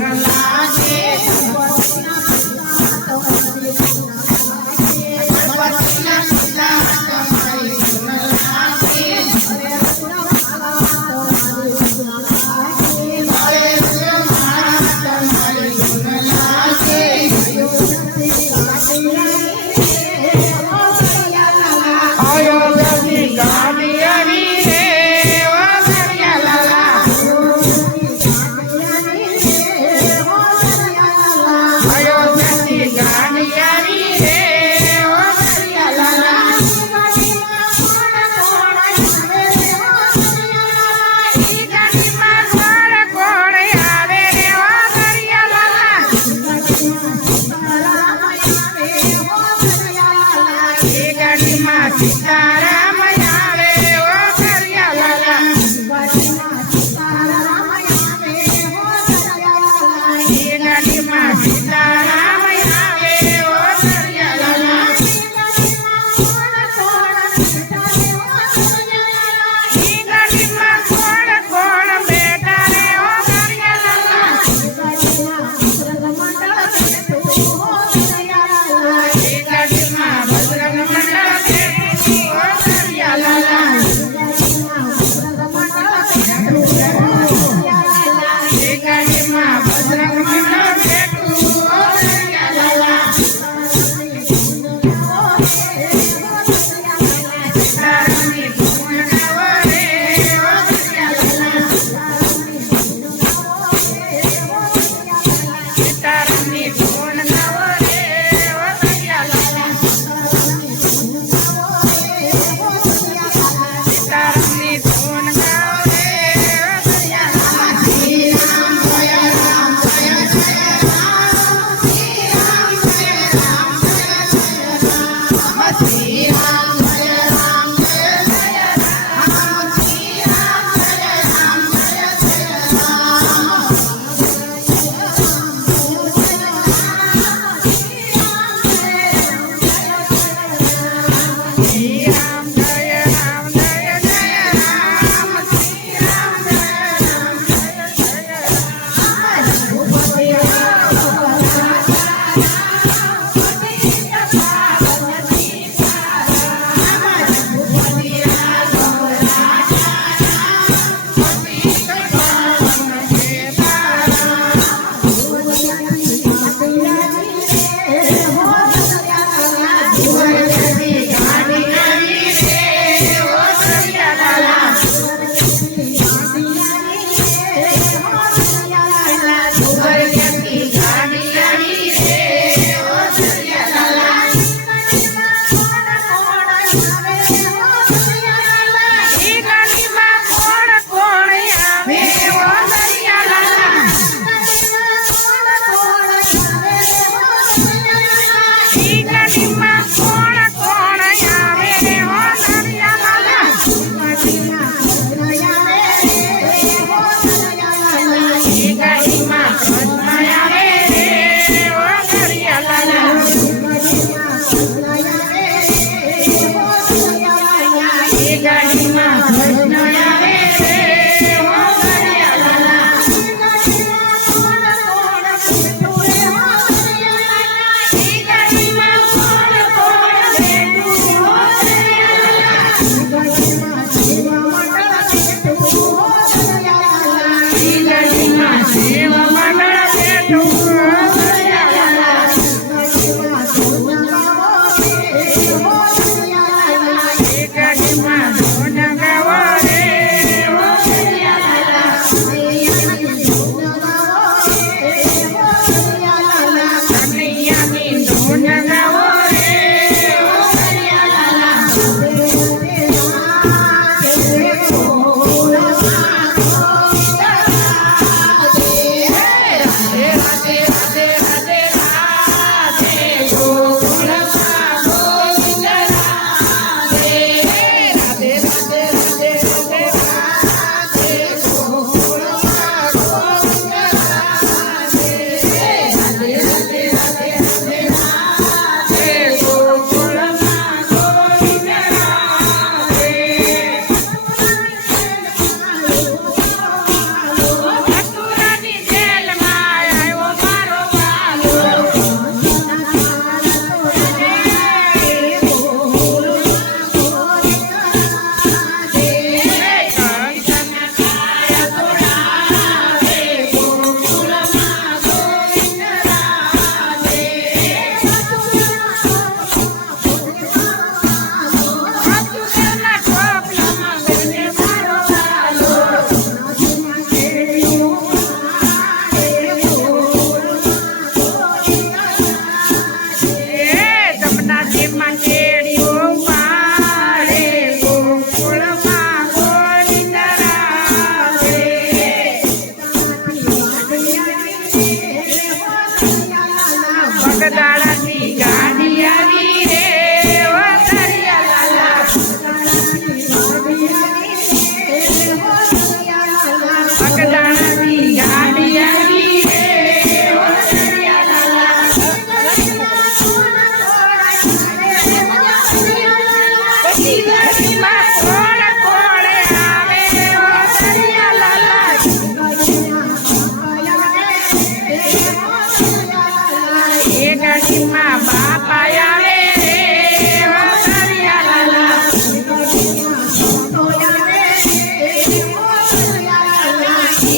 Yes.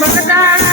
Bye-bye.